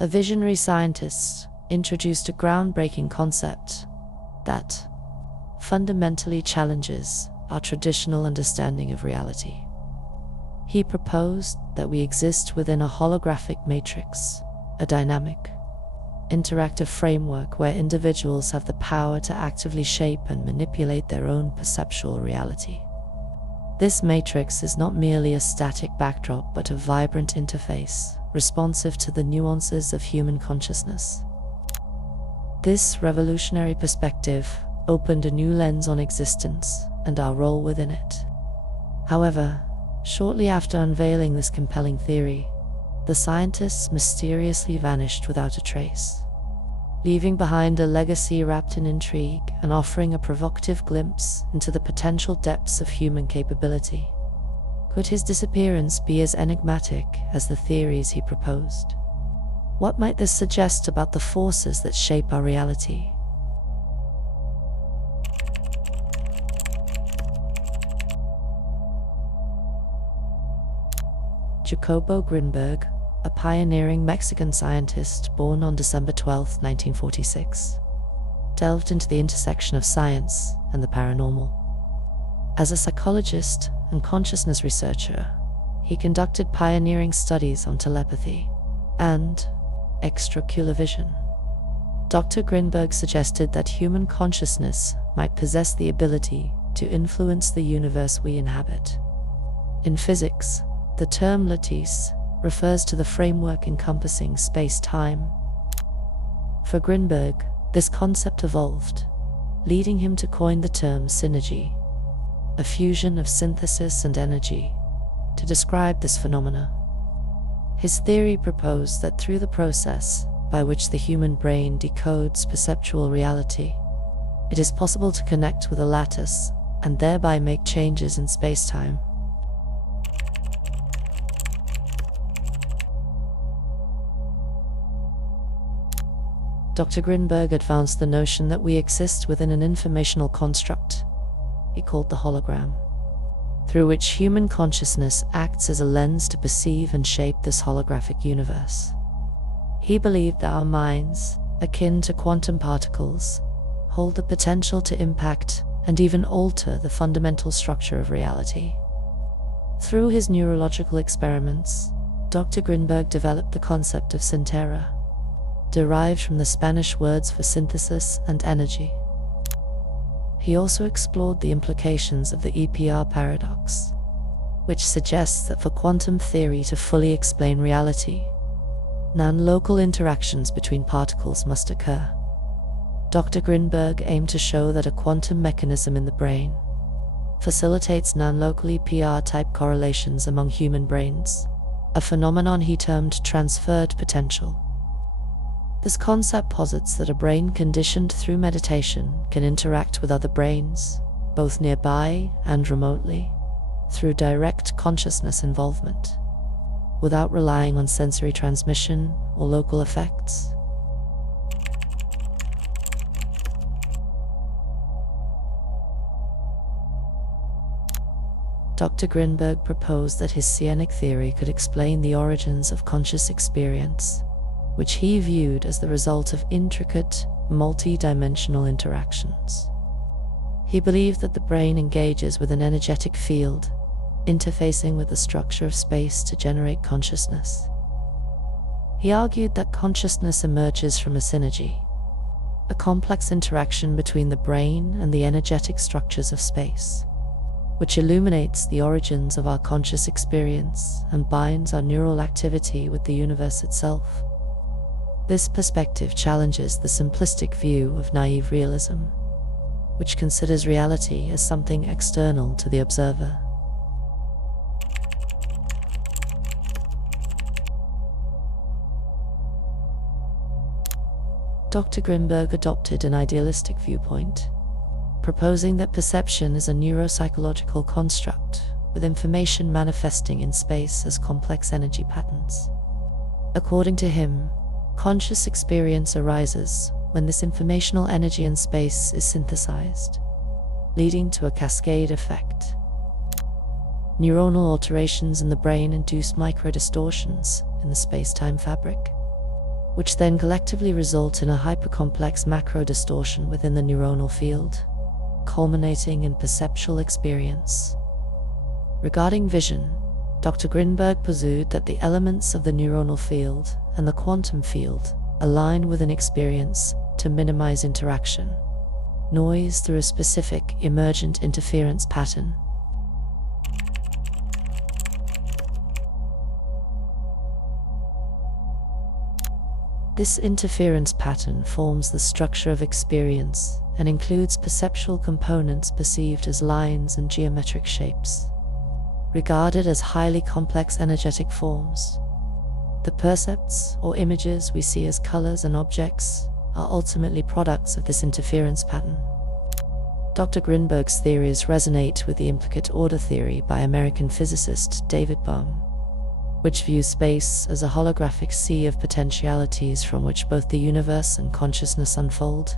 a visionary scientist introduced a groundbreaking concept that fundamentally challenges our traditional understanding of reality. He proposed that we exist within a holographic matrix, a dynamic, interactive framework where individuals have the power to actively shape and manipulate their own perceptual reality. This matrix is not merely a static backdrop, but a vibrant interface, responsive to the nuances of human consciousness. This revolutionary perspective opened a new lens on existence and our role within it. However, shortly after unveiling this compelling theory, the scientists mysteriously vanished without a trace, leaving behind a legacy wrapped in intrigue and offering a provocative glimpse into the potential depths of human capability. Could his disappearance be as enigmatic as the theories he proposed? What might this suggest about the forces that shape our reality? Jacobo Grinberg, a pioneering Mexican scientist born on December 12, 1946, delved into the intersection of science and the paranormal. As a psychologist and consciousness researcher, he conducted pioneering studies on telepathy and extraocular vision. Dr. Grinberg suggested that human consciousness might possess the ability to influence the universe we inhabit. In physics, the term lattice refers to the framework encompassing space-time. For Grinberg, this concept evolved, leading him to coin the term synergy, a fusion of synthesis and energy, to describe this phenomena. His theory proposed that through the process by which the human brain decodes perceptual reality, it is possible to connect with a lattice and thereby make changes in space-time. Dr. Grinberg advanced the notion that we exist within an informational construct he called the hologram, through which human consciousness acts as a lens to perceive and shape this holographic universe. He believed that our minds, akin to quantum particles, hold the potential to impact and even alter the fundamental structure of reality. Through his neurological experiments, Dr. Grinberg developed the concept of synthera, derived from the Spanish words for synthesis and energy. He also explored the implications of the EPR paradox, which suggests that for quantum theory to fully explain reality, non-local interactions between particles must occur. Dr. Grinberg aimed to show that a quantum mechanism in the brain facilitates non-local EPR-type correlations among human brains, a phenomenon he termed transferred potential. This concept posits that a brain conditioned through meditation can interact with other brains, both nearby and remotely, through direct consciousness involvement, without relying on sensory transmission or local effects. Dr. Grinberg proposed that his psionic theory could explain the origins of conscious experience, which he viewed as the result of intricate, multi-dimensional interactions. He believed that the brain engages with an energetic field, interfacing with the structure of space to generate consciousness. He argued that consciousness emerges from a synergy, a complex interaction between the brain and the energetic structures of space, which illuminates the origins of our conscious experience and binds our neural activity with the universe itself. This perspective challenges the simplistic view of naive realism, which considers reality as something external to the observer. Dr. Grinberg adopted an idealistic viewpoint, proposing that perception is a neuropsychological construct, with information manifesting in space as complex energy patterns. According to him, conscious experience arises when this informational energy in space is synthesized, leading to a cascade effect. Neuronal alterations in the brain induce microdistortions in the space-time fabric, which then collectively result in a hypercomplex macro distortion within the neuronal field, culminating in perceptual experience. Regarding vision, Dr. Grinberg pursued that the elements of the neuronal field and the quantum field align with an experience to minimize interaction, noise through a specific emergent interference pattern. This interference pattern forms the structure of experience and includes perceptual components perceived as lines and geometric shapes, regarded as highly complex energetic forms. The percepts or images we see as colors and objects are ultimately products of this interference pattern. Dr. Grinberg's theories resonate with the implicate order theory by American physicist David Bohm, which views space as a holographic sea of potentialities from which both the universe and consciousness unfold.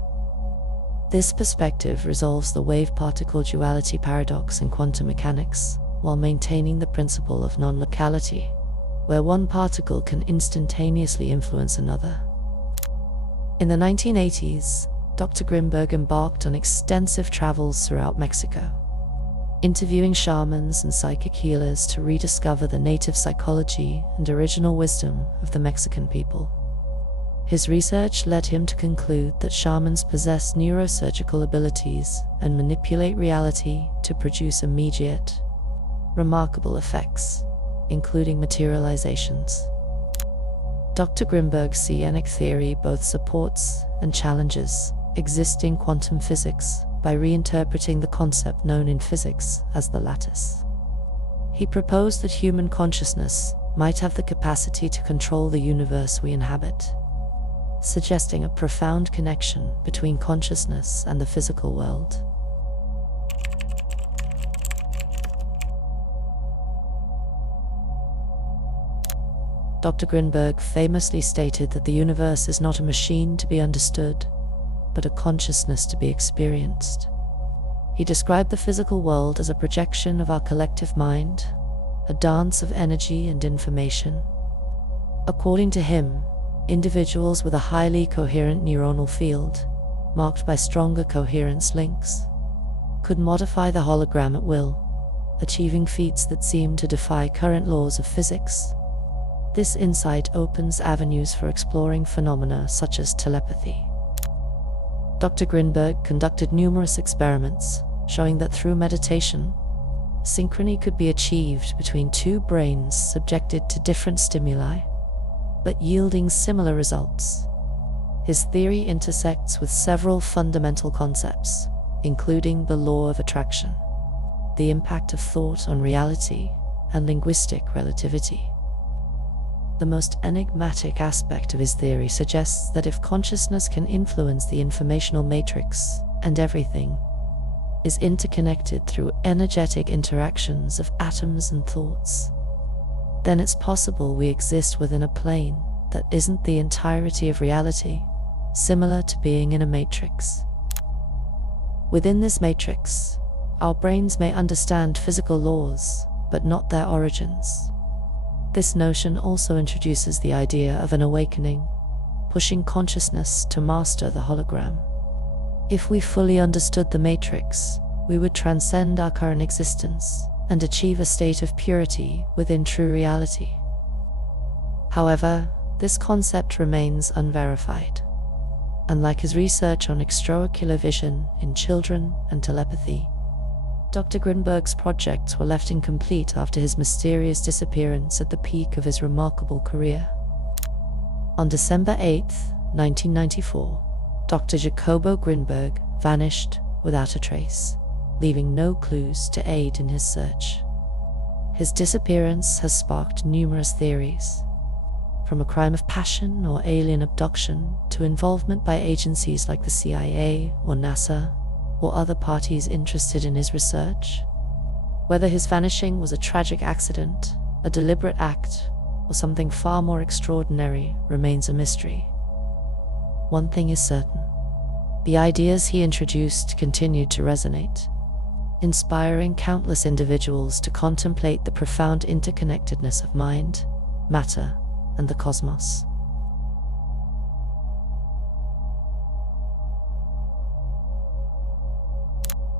This perspective resolves the wave-particle duality paradox in quantum mechanics, while maintaining the principle of non-locality, where one particle can instantaneously influence another. In the 1980s, Dr. Grinberg embarked on extensive travels throughout Mexico, interviewing shamans and psychic healers to rediscover the native psychology and original wisdom of the Mexican people. His research led him to conclude that shamans possess neurosurgical abilities and manipulate reality to produce immediate, remarkable effects, including materializations. Dr. Grinberg's psionic theory both supports and challenges existing quantum physics by reinterpreting the concept known in physics as the lattice. He proposed that human consciousness might have the capacity to control the universe we inhabit, suggesting a profound connection between consciousness and the physical world. Dr. Grinberg famously stated that the universe is not a machine to be understood, but a consciousness to be experienced. He described the physical world as a projection of our collective mind, a dance of energy and information. According to him, individuals with a highly coherent neuronal field, marked by stronger coherence links, could modify the hologram at will, achieving feats that seem to defy current laws of physics. This insight opens avenues for exploring phenomena such as telepathy. Dr. Grinberg conducted numerous experiments showing that through meditation, synchrony could be achieved between two brains subjected to different stimuli, but yielding similar results. His theory intersects with several fundamental concepts, including the law of attraction, the impact of thought on reality, and linguistic relativity. The most enigmatic aspect of his theory suggests that if consciousness can influence the informational matrix and everything is interconnected through energetic interactions of atoms and thoughts, then it's possible we exist within a plane that isn't the entirety of reality, similar to being in a matrix. Within this matrix, our brains may understand physical laws, but not their origins. This notion also introduces the idea of an awakening, pushing consciousness to master the hologram. If we fully understood the matrix, we would transcend our current existence and achieve a state of purity within true reality. However, this concept remains unverified. Unlike his research on extraocular vision in children and telepathy, Dr. Grinberg's projects were left incomplete after his mysterious disappearance at the peak of his remarkable career. On December 8, 1994, Dr. Jacobo Grinberg vanished without a trace, leaving no clues to aid in his search. His disappearance has sparked numerous theories, from a crime of passion or alien abduction to involvement by agencies like the CIA or NASA, or other parties interested in his research. Whether his vanishing was a tragic accident, a deliberate act, or something far more extraordinary remains a mystery. One thing is certain: the ideas he introduced continued to resonate, inspiring countless individuals to contemplate the profound interconnectedness of mind, matter, and the cosmos.